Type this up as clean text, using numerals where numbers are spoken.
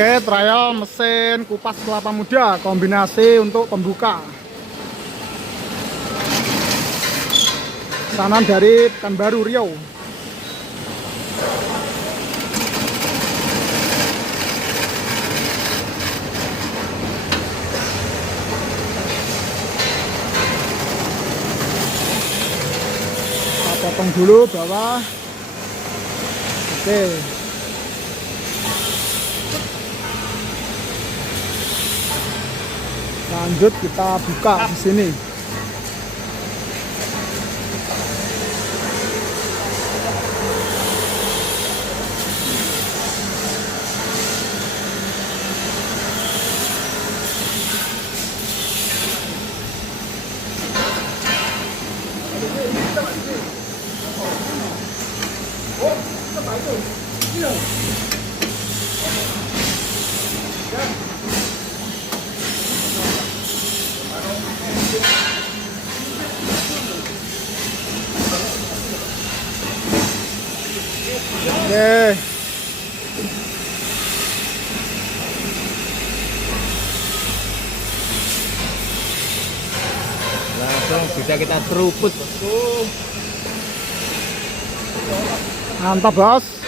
Oke, trial mesin kupas kelapa muda kombinasi untuk pembuka. Pesanan dari Pekanbaru Riau. Kita potong dulu bawah. Oke. Lanjut kita buka di sini. Oke. Langsung bisa kita seruput. Mantap, Bos.